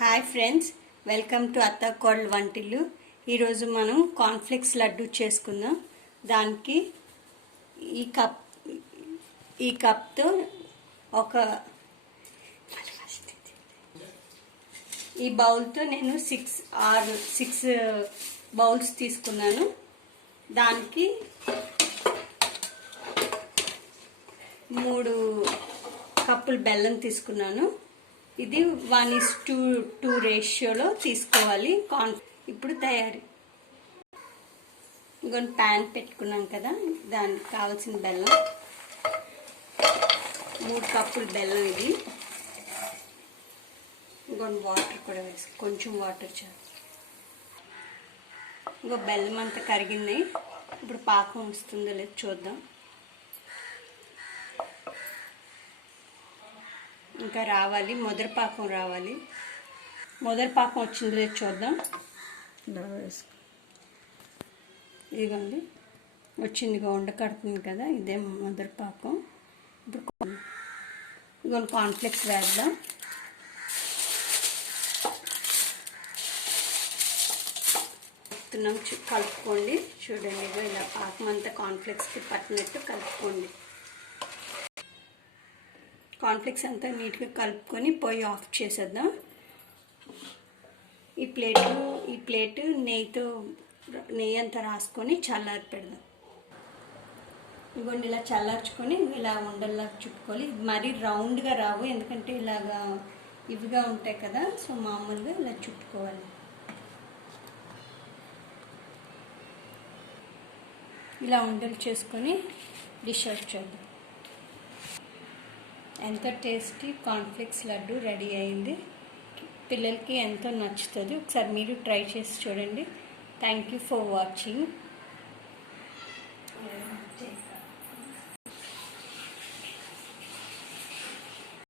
Hi friends, welcome to అత్త కోడలు వంటిల్లు. ఈరోజు మనం కార్న్ఫ్లెక్స్ లడ్డు చేసుకుందాం. దానికి ఈ కప్తో ఈ బౌల్తో నేను సిక్స్ బౌల్స్ తీసుకున్నాను. దానికి 3 కప్పులు బెల్లం తీసుకున్నాను. ఇది 1:2 రేషియోలో తీసుకోవాలి. ఇప్పుడు తయారీ. ఇంకొన్ని ప్యాన్ పెట్టుకున్నాం కదా, దానికి కావాల్సిన బెల్లం 3 కప్పులు బెల్లం. ఇది ఇంకొన్ని వాటర్ కూడా వేసి కొంచెం వాటర్ చాలు. ఇంకో బెల్లం అంతా కరిగింది. ఇప్పుడు పాకం వస్తుందో లేదో చూద్దాం. ఇంకా రావాలి, మొదటి పాకం రావాలి. మొదటి పాకం వచ్చింది లేదు చూద్దాం. ఇదిగోండి, వచ్చింది, ఉండ కడుతుంది కదా, ఇదే మొదటి పాకం. ఇప్పుడు ఇదిగోండి కార్న్ఫ్లెక్స్ వేద్దాం. కలుపుకోండి. చూడండి, ఇగో ఇలా పాకం అంతా కార్న్ఫ్లెక్స్కి పట్టినట్టు కలుపుకోండి. కార్న్ఫ్లెక్స్ అంతా నీట్గా కలుపుకొని పొయ్యి ఆఫ్ చేసేద్దాం. ఈ ప్లేటు నెయ్యి అంతా రాసుకొని చల్లారి పెడదాం. ఇదిగోండి, ఇలా చల్లార్చుకొని ఇలా ఉండల్లా చుట్టుకోవాలి. మరీ రౌండ్గా రావు, ఎందుకంటే ఇలాగా ఇవిగా ఉంటాయి కదా, సో మామూలుగా ఇలా చుట్టుకోవాలి. ఇలా ఉండలు చేసుకొని డిష్ అవుట్ చేద్దాం. ఎంతో టేస్టీ కార్న్ఫ్లెక్స్ లడ్డు రెడీ అయింది. పిల్లలకి ఎంతో నచ్చుతుంది. ఒకసారి మీరు ట్రై చేసి చూడండి. Thank you for watching.